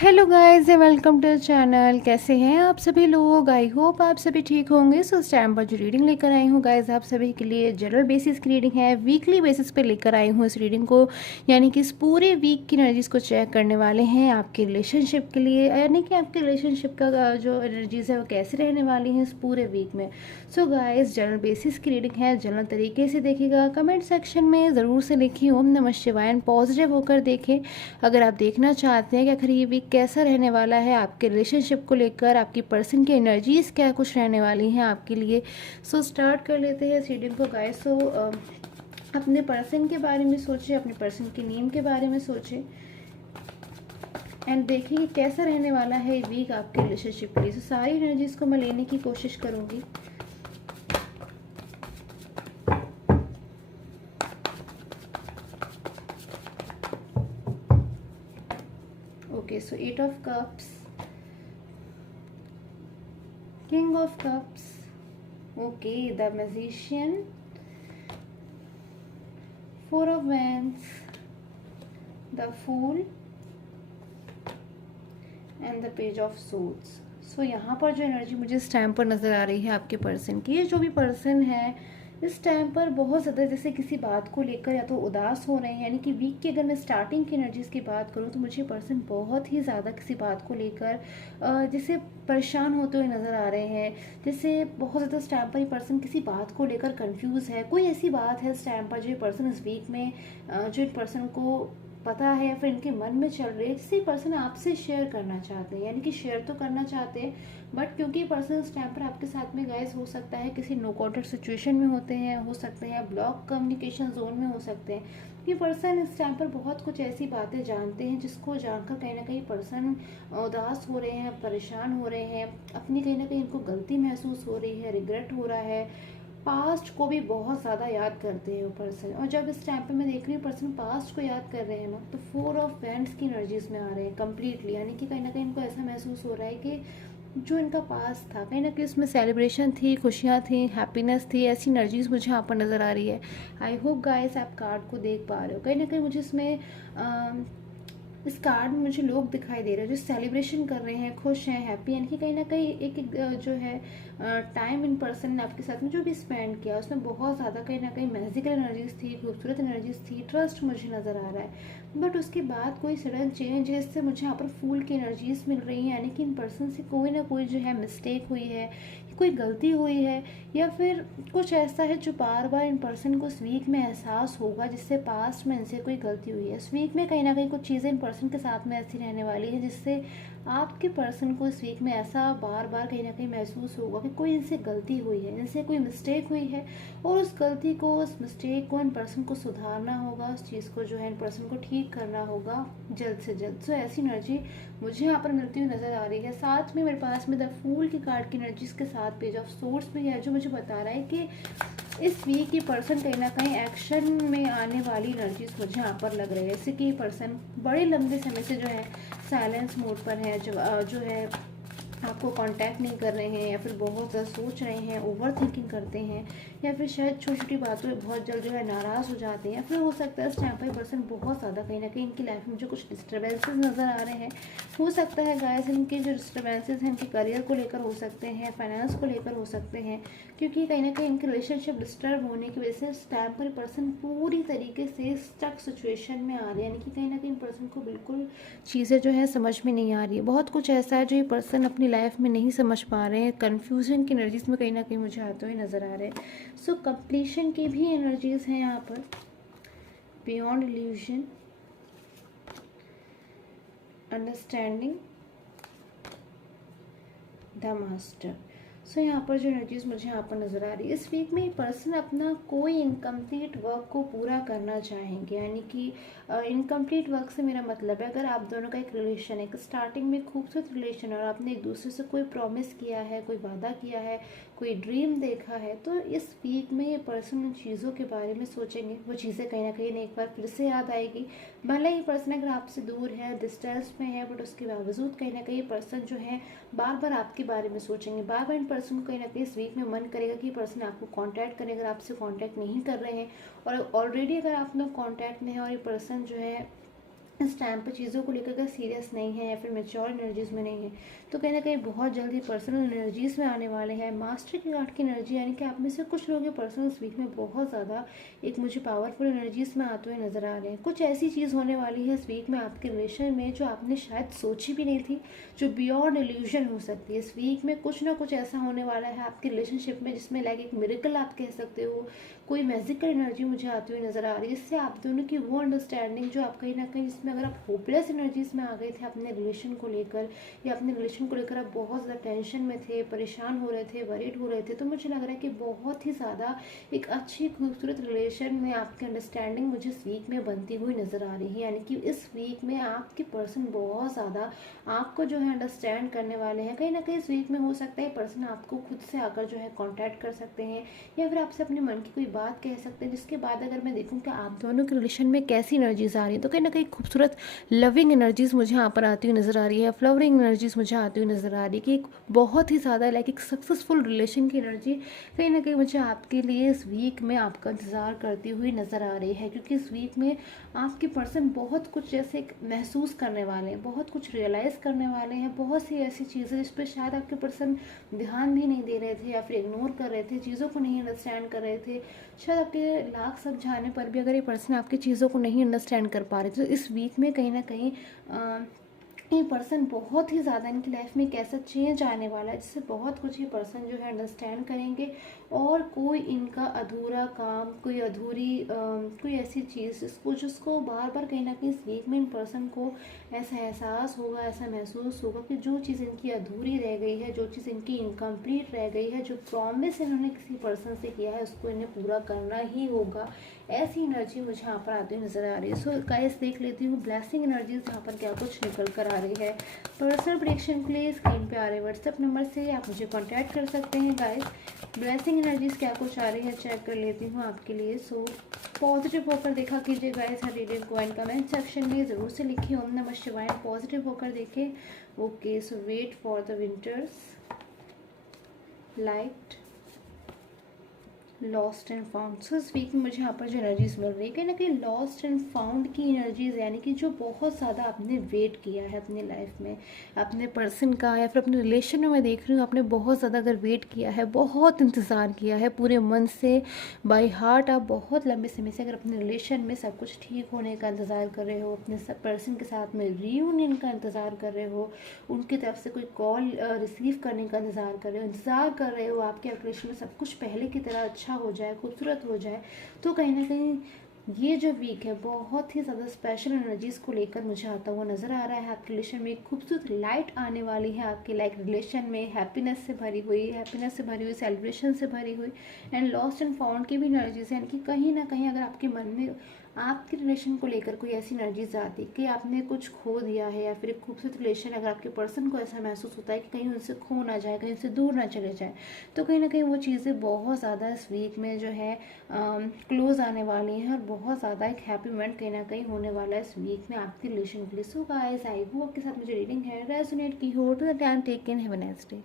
Hello guys welcome to channel. कैसे हैं आप सभी लोग? आई होप आप सभी ठीक होंगे। सो इस टाइम पर जो रीडिंग लेकर आई हूँ गाइस आप सभी के लिए जनरल बेसिस की रीडिंग है। वीकली बेसिस पे लेकर आई हूँ इस रीडिंग को, यानी कि इस पूरे वीक की एनर्जीज को चेक करने वाले हैं आपके रिलेशनशिप के लिए, यानी कि आपके रिलेशनशिप का जो एनर्जीज है वो कैसे रहने वाली हैं इस पूरे वीक में। सो गाइस जनरल बेसिस की रीडिंग है, जनरल तरीके से देखिएगा। कमेंट सेक्शन में ज़रूर से लिखिए ओम नमः शिवाय, पॉजिटिव होकर देखें। अगर आप देखना चाहते हैं कि आखिर ये वीक कैसा रहने वाला है आपके रिलेशनशिप को लेकर, आपकी पर्सन की एनर्जीज क्या कुछ रहने वाली हैं आपके लिए। सो स्टार्ट कर लेते हैं इस रीडिंग को गाइस। सो अपने पर्सन के बारे में सोचें, अपने पर्सन के नेम के बारे में सोचें एंड देखिए कि कैसा रहने वाला है ये वीक आपके रिलेशनशिप के लिए। सो सारी एनर्जीज को मैं लेने की कोशिश करूँगी। Okay, so 8 of cups, king of cups, okay, the magician, 4 of wands, the fool and the page of swords। सो यहाँ पर जो एनर्जी मुझे इस टाइम पर नज़र आ रही है आपके पर्सन की, ये जो भी पर्सन है इस टाइम पर बहुत ज़्यादा जैसे किसी बात को लेकर या तो उदास हो रहे हैं, यानी कि वीक की अगर मैं स्टार्टिंग की एनर्जीज की बात करूँ तो मुझे पर्सन बहुत ही ज़्यादा किसी बात को लेकर जैसे परेशान होते हुए नज़र आ रहे हैं। जैसे बहुत ज़्यादा इस टाइम पर ये पर्सन किसी बात को लेकर कंफ्यूज है। कोई ऐसी बात है इस टाइम पर जो ये पर्सन इस वीक में जो इन पर्सन को पता है या फिर इनके मन में चल रही है, जिससे पर्सन आपसे शेयर करना चाहते हैं, यानी कि शेयर तो करना चाहते हैं बट क्योंकि पर्सन इस टाइम पर आपके साथ में गाइस हो सकता है किसी नो कॉन्टेक्ट सिचुएशन में होते हैं, हो सकते हैं ब्लॉक कम्युनिकेशन जोन में हो सकते हैं। ये पर्सन इस टाइम पर बहुत कुछ ऐसी बातें जानते हैं जिसको जानकर कहीं ना कहीं पर्सन उदास हो रहे हैं, परेशान हो रहे हैं, अपनी कहीं ना कहीं इनको गलती महसूस हो रही है, रिग्रेट हो रहा है, पास्ट को भी बहुत ज़्यादा याद करते हैं वो पर्सन। और जब इस टाइम पे मैं देख रही हूँ पर्सन पास्ट को याद कर रहे हैं ना, तो 4 ऑफ वैंड्स की एनर्जीज में आ रहे हैं कम्प्लीटली, यानी कि कहीं ना कहीं इनको ऐसा महसूस हो रहा है कि जो इनका पास था कहीं ना कहीं उसमें सेलिब्रेशन थी, खुशियाँ थी, हैप्पीनेस थी, ऐसी एनर्जीज मुझे यहाँ पर नज़र आ रही है। आई होप गाइस आप कार्ड को देख पा रहे हो। कहीं ना कहीं मुझे इसमें इस कार्ड में मुझे लोग दिखाई दे रहे हैं जो सेलिब्रेशन कर रहे हैं, खुश हैं, हैप्पी, यानी कि कहीं ना कहीं एक जो है टाइम इन पर्सन ने आपके साथ में जो भी स्पेंड किया उसमें बहुत ज़्यादा कहीं ना कहीं मैजिकल एनर्जीज थी, खूबसूरत एनर्जीज थी, ट्रस्ट मुझे नज़र आ रहा है। बट उसके बाद कोई सडन चेंज है, इससे मुझे यहाँ पर फूल की एनर्जीज मिल रही है, यानी कि इन पर्सन से कोई ना कोई जो है मिस्टेक हुई है, कोई गलती हुई है, या फिर कुछ ऐसा है जो बार बार इन पर्सन को इस वीक में एहसास होगा जिससे पास्ट में इनसे कोई गलती हुई है। इस वीक में कहीं ना कहीं कुछ चीज़ें इन पर्सन के साथ में ऐसी रहने वाली है जिससे आपके पर्सन को इस वीक में ऐसा बार बार कहीं ना कहीं महसूस होगा कि कोई इनसे गलती हुई है, इनसे कोई मिस्टेक हुई है, और उस गलती को, उस मिस्टेक को इन पर्सन को सुधारना होगा, उस चीज़ को जो है इन पर्सन को ठीक करना होगा जल्द से जल्द। सो ऐसी एनर्जी मुझे यहाँ पर मिलती हुई नज़र आ रही है। साथ में मेरे पास में द फूल की कार्ड की एनर्जीज के साथ पेज ऑफ सोर्स भी है जो मुझे बता रहा है कि इस वीक ये पर्सन कहीं ना कहीं एक्शन में आने वाली एनर्जीज मुझे यहाँ पर लग रही है। जैसे कि ये पर्सन बड़े लंबे समय से जो है साइलेंस मोड पर है, जो है आपको कांटेक्ट नहीं कर रहे हैं, या फिर बहुत ज़्यादा सोच रहे हैं, ओवर थिंकिंग करते हैं, या फिर शायद छोटी छोटी बातों में बहुत जल्द जो है नाराज़ हो जाते हैं, या फिर हो सकता है इस टाइम पर पर्सन बहुत ज़्यादा कहीं ना कहीं इनकी लाइफ में जो कुछ डिस्टर्बेंसेस नज़र आ रहे हैं। हो सकता है गाइस इनके जो डिस्टर्बेंसेस हैं इनके करियर को लेकर हो सकते हैं, फाइनेंस को लेकर हो सकते हैं, क्योंकि कहीं ना कहीं इनके रिलेशनशिप डिस्टर्ब होने की वजह से इस टाइम पर पर्सन पूरी तरीके से स्टक सिचुएशन में आ रहे हैं, यानी कि कहीं ना कहीं पर्सन को बिल्कुल चीज़ें जो है समझ में नहीं आ रही है। बहुत कुछ ऐसा है जो ये पर्सन अपनी लाइफ में नहीं समझ पा रहे हैं, कन्फ्यूजन की एनर्जीज में कहीं ना कहीं मुझे आते हुए नज़र आ रहे हैं। सो कंप्लीशन की भी एनर्जीज हैं यहाँ पर, beyond illusion, understanding, the master. So यहाँ पर जो एनर्जीज मुझे यहाँ पर नज़र आ रही है, इस वीक में ये पर्सन अपना कोई इनकम्प्लीट वर्क को पूरा करना चाहेंगे, यानी कि इनकम्प्लीट वर्क से मेरा मतलब है अगर आप दोनों का एक रिलेशन है, एक स्टार्टिंग में खूबसूरत रिलेशन है और आपने एक दूसरे से कोई प्रॉमिस किया है, कोई वादा किया है, कोई ड्रीम देखा है, तो इस वीक में ये पर्सन उन चीज़ों के बारे में सोचेंगे। वो चीज़ें कहीं ना कहीं एक बार फिर से याद आएगी। भले ही पर्सन अगर आपसे दूर है, डिस्टेंस में है, बट उसके बावजूद कहीं ना कहीं पर्सन जो है बार बार आपके बारे में सोचेंगे, बार बार इन पर्सन को कहीं ना कहीं इस वीक में मन करेगा कि पर्सन आपको कांटेक्ट करें अगर आपसे कांटेक्ट नहीं कर रहे हैं, और ऑलरेडी अगर आप लोग कांटेक्ट में हैं और ये पर्सन जो है इस टाइम पर चीज़ों को लेकर के सीरियस नहीं है या फिर मैच्योर एनर्जीज़ में नहीं है, तो कहीं ना कहीं बहुत जल्दी पर्सनल एनर्जीज़ में आने वाले हैं। मास्टर की कार्ड की एनर्जी यानी कि आप में से कुछ लोग पर्सनल इस वीक में बहुत ज़्यादा एक मुझे पावरफुल एनर्जीज़ में आते हुए नज़र आ रहे हैं। कुछ ऐसी चीज़ होने वाली है इस वीक में आपके रिलेशन में जो आपने शायद सोची भी नहीं थी, जो बियॉन्ड इल्यूजन हो सकती है। इस वीक में कुछ ना कुछ ऐसा होने वाला है आपके रिलेशनशिप में जिसमें लाइक एक मिरेकल आप कह सकते हो, कोई मैजिकल एनर्जी मुझे आती हुई नज़र आ रही है, जिससे आप दोनों की वो अंडरस्टैंडिंग जो आप कहीं ना कहीं, जिसमें अगर आप होपलेस एनर्जीज में आ गए थे अपने रिलेशन को लेकर, या अपने रिलेशन को लेकर आप बहुत ज़्यादा टेंशन में थे, परेशान हो रहे थे, वरीड हो रहे थे, तो मुझे लग रहा है कि बहुत ही ज़्यादा एक अच्छी खूबसूरत रिलेशन में आपकी अंडरस्टैंडिंग मुझे इस वीक में बनती हुई नज़र आ रही है। यानी कि इस वीक में आपके पर्सन बहुत ज़्यादा आपको जो है अंडरस्टैंड करने वाले हैं। कहीं ना कहीं इस वीक में हो सकता है पर्सन आपको खुद से आकर जो है कॉन्टैक्ट कर सकते हैं, या फिर आपसे अपने मन की कोई बात कह सकते हैं, जिसके बाद अगर मैं देखूं कि आप दोनों के रिलेशन में कैसी एनर्जीज आ रही है, तो कहीं ना कहीं खूबसूरत लविंग एनर्जीज मुझे यहाँ पर आती हुई नज़र आ रही है, फ्लावरिंग एनर्जीज मुझे आती हुई नज़र आ रही है, कि एक बहुत ही ज़्यादा लाइक एक सक्सेसफुल रिलेशन की एनर्जी कहीं ना कहीं मुझे आपके लिए इस वीक में आपका इंतज़ार करती हुई नज़र आ रही है। क्योंकि इस वीक में आपके पर्सन बहुत कुछ जैसे महसूस करने वाले हैं, बहुत कुछ रियलाइज़ करने वाले हैं, बहुत सी ऐसी चीज़ें जिस पर शायद आपके पर्सन ध्यान भी नहीं दे रहे थे या फिर इग्नोर कर रहे थे, चीज़ों को नहीं अंडरस्टैंड कर रहे थे। शायद आपके लाख समझाने पर भी अगर ये पर्सन आपकी चीज़ों को नहीं अंडरस्टैंड कर पा रहे थे, तो इस वीक में कहीं ना कहीं ये पर्सन बहुत ही ज़्यादा इनकी लाइफ में एक ऐसा चेंज आने वाला है जिससे बहुत कुछ ये पर्सन जो है अंडरस्टैंड करेंगे, और कोई इनका अधूरा काम, कोई अधूरी कोई ऐसी चीज़ जिसको बार बार कहीं ना कहीं इस वीक में इन पर्सन को ऐसा एहसास होगा, ऐसा महसूस होगा कि जो चीज़ इनकी अधूरी रह गई है, जो चीज़ इनकी इनकम्प्लीट रह गई है, जो प्रॉमिस इन्होंने किसी पर्सन से किया है उसको इन्हें पूरा करना ही होगा। ऐसी एनर्जी मुझे यहाँ पर आती हुई नज़र आ रही है। सो गाइस देख लेती हूँ ब्लेसिंग एनर्जीज यहाँ पर क्या कुछ निकल कर आ रही है। पर्सनल प्रेडिक्शन के लिए स्क्रीन पे आ रहे व्हाट्सएप नंबर से आप मुझे कांटेक्ट कर सकते हैं गाइस। ब्लेसिंग एनर्जीज क्या कुछ आ रही है चेक कर लेती हूँ आपके लिए। सो पॉजिटिव होकर देखा कीजिए गाइस, हर रीडिंग को एंड कमेंट सेक्शन में ज़रूर से लिखिए ओम नमः शिवाय, पॉजिटिव होकर देखें। Okay, so wait for the winters, light, lost and found. So इस वीक में मुझे यहाँ पर जो एनर्जीज मिल रही है कहीं ना कहीं लॉस्ट एंड फाउंड की एनर्जीज, यानी कि जो बहुत ज़्यादा आपने वेट किया है अपनी लाइफ में अपने पर्सन का, या फिर अपने रिलेशन में मैं देख रही हूँ आपने बहुत ज़्यादा अगर वेट किया है, बहुत इंतज़ार किया है पूरे मन से, बाई हार्ट आप बहुत लंबे समय से अगर अपने रिलेशन में सब कुछ ठीक होने का इंतज़ार कर रहे हो, अपने सब पर्सन के साथ में रीयूनियन का इंतज़ार कर रहे हो, उनकी तरफ से कोई कॉल रिसीव करने का इंतज़ार कर रहे हो आपके रिलेशन में सब कुछ पहले की तरह अच्छा हो जाए, खूबसूरत हो जाए, तो कहीं ना कहीं ये जो वीक है बहुत ही ज़्यादा स्पेशल एनर्जीज को लेकर मुझे आता हुआ नज़र आ रहा है। आपके रिलेशन में एक खूबसूरत लाइट आने वाली है, आपके लाइक रिलेशन में हैप्पीनेस से भरी हुई, सेलिब्रेशन से भरी हुई, एंड लॉस्ट एंड फाउंड की भी एनर्जीज, यानी कि कहीं ना कहीं अगर आपके मन में आपके रिलेशन को लेकर कोई ऐसी एनर्जीज आती कि आपने कुछ खो दिया है, या फिर एक खूबसूरत रिलेशन अगर आपके पर्सन को ऐसा महसूस होता है कि कहीं उनसे खो ना जाए, कहीं उनसे दूर ना चले जाए, तो कहीं ना कहीं वो चीज़ें बहुत ज़्यादा इस वीक में जो है क्लोज आने वाली हैं, और बहुत ज़्यादा एक हैप्पी मोमेंट कहीं ना कहीं होने वाला है इस वीक में आपके रिलेशन के लिए। सो गाइस आई होप आपके साथ मुझे रीडिंग है रेजोनेट की हो। To the time take in, have a nice day.